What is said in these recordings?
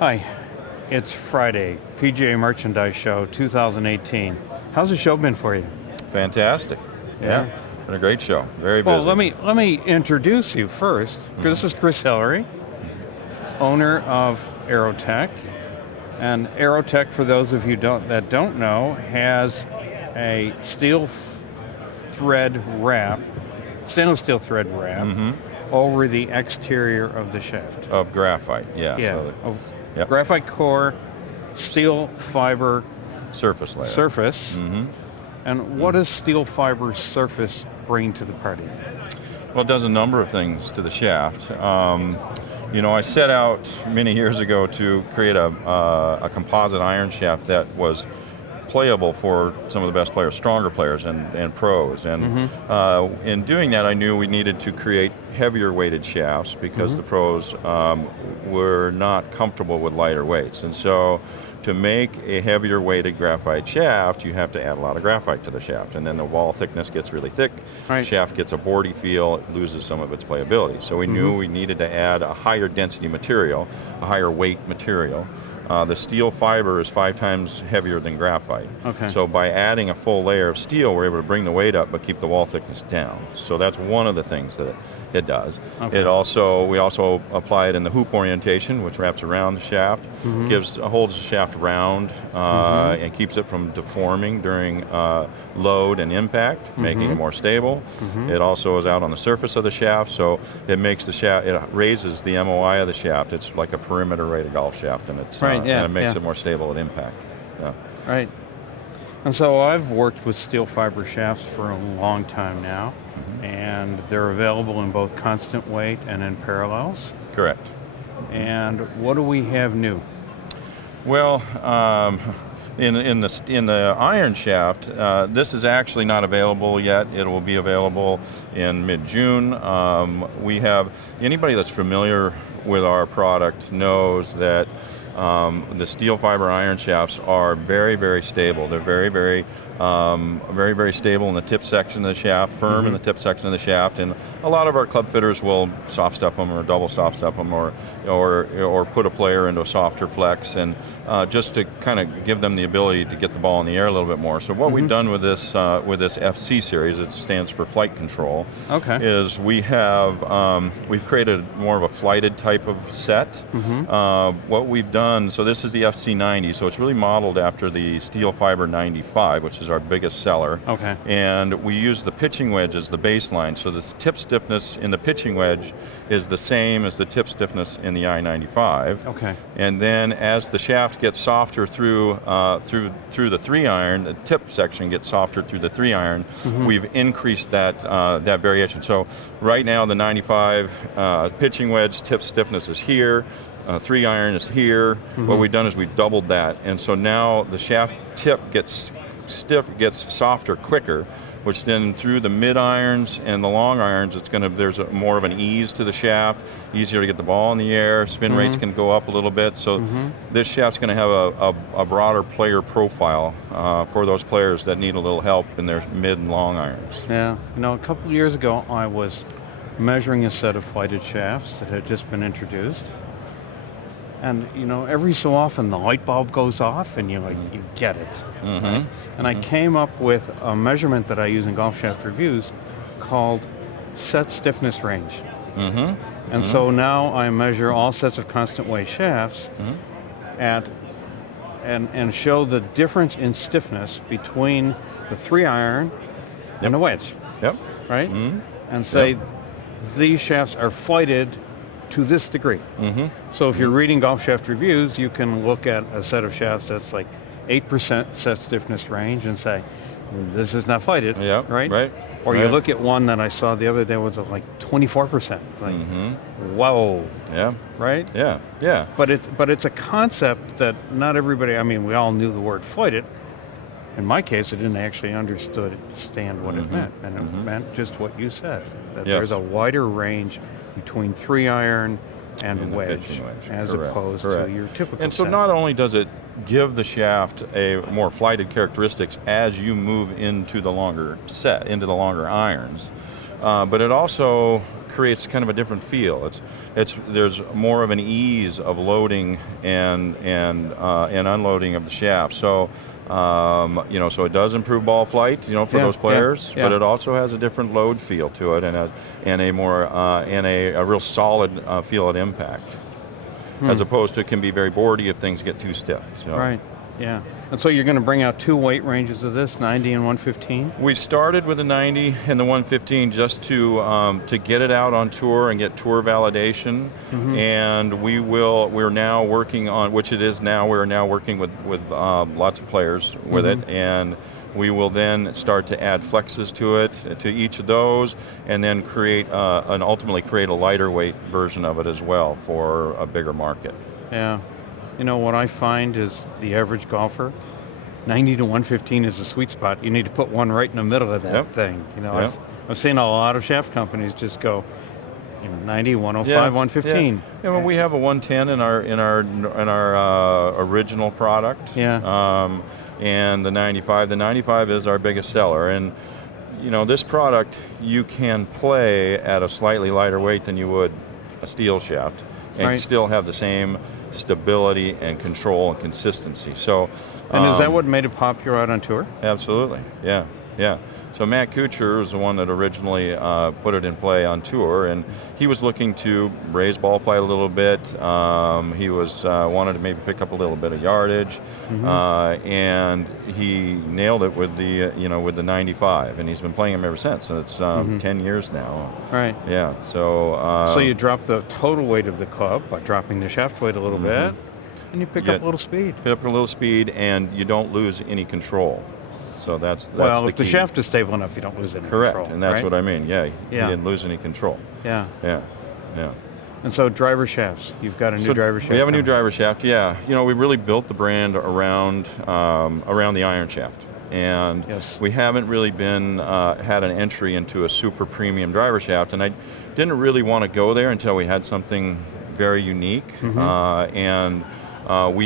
Hi, it's Friday, PGA Merchandise Show 2018. How's the show been for you? Fantastic. Yeah. Been a great show. Very busy. Well, let me introduce you first. This is Chris Hillerary, owner of Aerotech. And Aerotech, for those of you that don't know, has a stainless steel thread wrap over the exterior of the shaft. Of graphite, yeah. Yeah, graphite core, steel fiber surface layer. Surface. And what does steel fiber surface bring to the party? Well, it does a number of things to the shaft. I set out many years ago to create a composite iron shaft that was playable for some of the best players, stronger players and pros. And in doing that, I knew we needed to create heavier weighted shafts because the pros were not comfortable with lighter weights. And so to make a heavier weighted graphite shaft, you have to add a lot of graphite to the shaft, and then the wall thickness gets really thick, shaft gets a boardy feel, it loses some of its playability. So we knew we needed to add a higher density material, a higher weight material. The steel fiber is 5 times heavier than graphite. So by adding a full layer of steel, we're able to bring the weight up but keep the wall thickness down. So that's one of the things that it does. We also apply it in the hoop orientation, which wraps around the shaft, holds the shaft round and keeps it from deforming during load and impact, making it more stable. It also is out on the surface of the shaft, so it makes the shaft, it raises the MOI of the shaft. It's like a perimeter rated golf shaft, and it's and it makes it more stable at impact. Right. And so I've worked with steel fiber shafts for a long time now, and they're available in both constant weight and in parallels. Correct. And what do we have new? Well, in the iron shaft, this is actually not available yet. It will be available in mid-June. We have, anybody that's familiar with our product knows that the steel fiber iron shafts are very, very stable. They're very, very stable in the tip section of the shaft, firm in the tip section of the shaft, and a lot of our club fitters will soft step them or double soft step them or put a player into a softer flex, and just to kind of give them the ability to get the ball in the air a little bit more. So what we've done with this FC series, it stands for flight control, is we've created more of a flighted type of set. What we've done, so this is the FC90, so it's really modeled after the steel fiber 95, which is our biggest seller. And we use the pitching wedge as the baseline, so the tip stiffness in the pitching wedge is the same as the tip stiffness in the I-95. And then as the shaft gets softer through the 3-iron, the tip section gets softer through the 3-iron, we've increased that variation. So right now the 95 pitching wedge tip stiffness is here, 3-iron is here. What we've done is we've doubled that, and so now the shaft tip gets softer quicker, which then through the mid irons and the long irons, there's more of an ease to the shaft, easier to get the ball in the air, spin rates can go up a little bit, so this shaft's going to have a broader player profile for those players that need a little help in their mid and long irons. Yeah, a couple of years ago I was measuring a set of flighted shafts that had just been introduced. And every so often the light bulb goes off and you get it. Right? And I came up with a measurement that I use in Golf Shaft Reviews called set stiffness range. And so now I measure all sets of constant weight shafts and show the difference in stiffness between the 3-iron and the wedge. Right? And say these shafts are flighted to this degree. So if you're reading Golf Shaft Reviews, you can look at a set of shafts that's like 8% set stiffness range and say, this is not flighted, right? Or you look at one that I saw the other day was like 24%. Whoa. Right? But it's a concept that not everybody, we all knew the word flighted. In my case, I didn't actually understand what it meant, and it meant just what you said, that there's a wider range between 3-iron and wedge, as opposed to your typical And so not only does it give the shaft a more flighted characteristics as you move into the longer irons, but it also creates kind of a different feel. There's more of an ease of loading and unloading of the shaft. So so it does improve ball flight, for those players, but it also has a different load feel to it, and a real solid feel at impact, as opposed to it can be very boardy if things get too stiff. So. Right. Yeah. And so you're going to bring out 2 weight ranges of this, 90 and 115? We started with the 90 and the 115 just to get it out on tour and get tour validation. And we're now working on, which it is now, we're now working with lots of players with it, and we will then start to add flexes to it, to each of those, and then ultimately create a lighter weight version of it as well for a bigger market. Yeah. What I find is the average golfer, 90 to 115 is a sweet spot. You need to put one right in the middle of that thing. I've seen a lot of shaft companies just go, 90, 105, 115. Yeah, well, we have a 110 in our original product. Yeah. And the 95. The 95 is our biggest seller, and this product you can play at a slightly lighter weight than you would a steel shaft, and still have the same stability and control and consistency. So, and is that what made it popular out on tour? Absolutely, yeah. So Matt Kuchar was the one that originally put it in play on tour, and he was looking to raise ball flight a little bit. He wanted to maybe pick up a little bit of yardage, and he nailed it with the 95, and he's been playing them ever since. So it's 10 years now. Right. Yeah. So you drop the total weight of the club by dropping the shaft weight a little bit, and you pick up a little speed. Pick up a little speed, and you don't lose any control. So that's the if the shaft is stable enough, you don't lose any control. Correct, and that's what I mean. Yeah, you didn't lose any control. Yeah. And And so driver shafts, you've got a new driver shaft. We have a new driver shaft, yeah. We really built the brand around the iron shaft. And we haven't really had an entry into a super premium driver shaft, and I didn't really want to go there until we had something very unique. We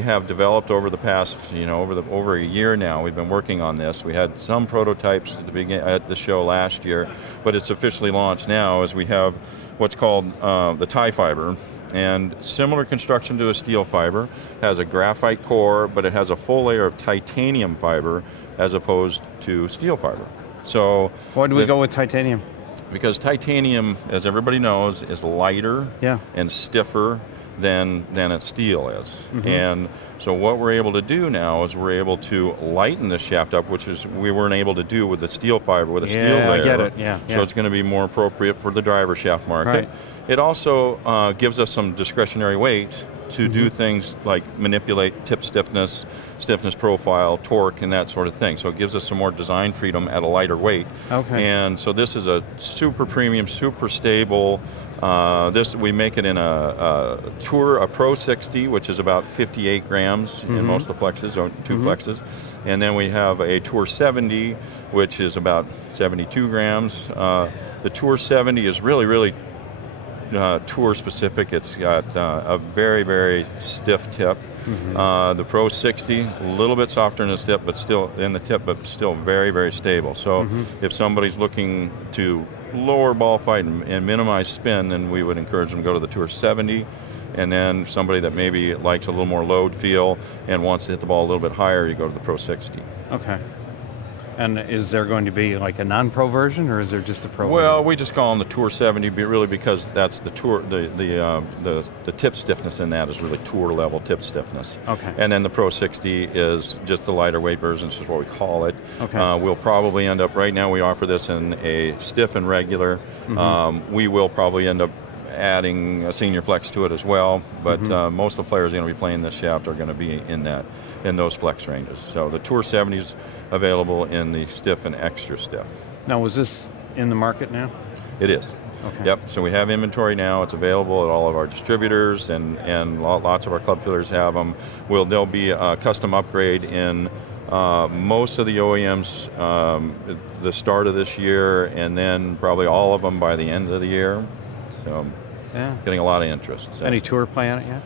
have developed over the past, over a year now, we've been working on this. We had some prototypes at the show last year, but it's officially launched now as we have what's called the SteelFiber, and similar construction to a SteelFiber, has a graphite core, but it has a full layer of titanium fiber as opposed to SteelFiber. So why do we go with titanium? Because titanium, as everybody knows, is lighter and stiffer than a steel is. And so what we're able to do now is we're able to lighten the shaft up, which is we weren't able to do with the SteelFiber, with a steel layer. I get it, So it's going to be more appropriate for the driver shaft market. Right. It also gives us some discretionary weight to do things like manipulate tip stiffness profile, torque, and that sort of thing. So it gives us some more design freedom at a lighter weight. And so this is a super premium, super stable. We make it in a Pro 60, which is about 58 grams in most of the flexes, or 2 flexes. And then we have a Tour 70, which is about 72 grams. The Tour 70 is really tour specific. It's got a very, very stiff tip. The Pro 60, a little bit softer in the tip, but still very, very stable. So if somebody's looking to lower ball flight and minimize spin, then we would encourage them to go to the Tour 70. And then somebody that maybe likes a little more load feel and wants to hit the ball a little bit higher, you go to the Pro 60. Okay. And is there going to be like a non-pro version, or is there just a pro Well, version? we just call them the Tour 70, really because that's the tour. The tip stiffness in that is really tour level tip stiffness. Okay. And then the Pro 60 is just the lighter weight version, which is what we call it. Okay. We'll probably end up, right now we offer this in a stiff and regular. We will probably end up adding a senior flex to it as well, but most of the players going to be playing this shaft are going to be in those flex ranges. So the Tour 70 is available in the stiff and extra stiff. Now, was this in the market now? It is. Okay. Yep, so we have inventory now. It's available at all of our distributors, and lots of our club fielders have them. There'll be a custom upgrade in most of the OEMs the start of this year, and then probably all of them by the end of the year. So. getting a lot of interest. So. Any tour play on it yet?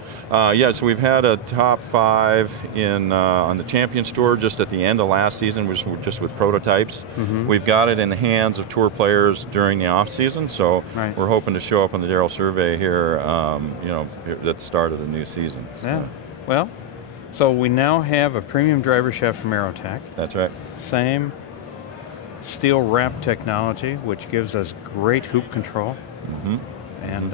Yeah, so we've had a top 5 on the Champions Tour just at the end of last season, which were just with prototypes. We've got it in the hands of tour players during the off season, so we're hoping to show up on the Darrell Survey here, at the start of the new season. Yeah. Well, so we now have a premium driver shaft from Aerotech. That's right. Same steel wrap technology, which gives us great hoop control. And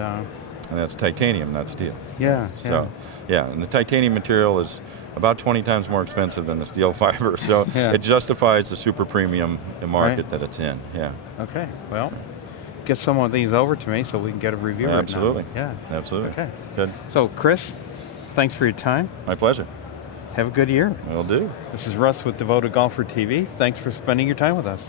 that's titanium, not steel. Yeah. So, and the titanium material is about 20 times more expensive than the SteelFiber, so it justifies the super premium market that it's in. Yeah. Okay. Well, get some of these over to me so we can get a review. Absolutely. Yeah. Absolutely. Okay. Good. So, Chris, thanks for your time. My pleasure. Have a good year. Will do. This is Russ with Devoted Golfer TV. Thanks for spending your time with us.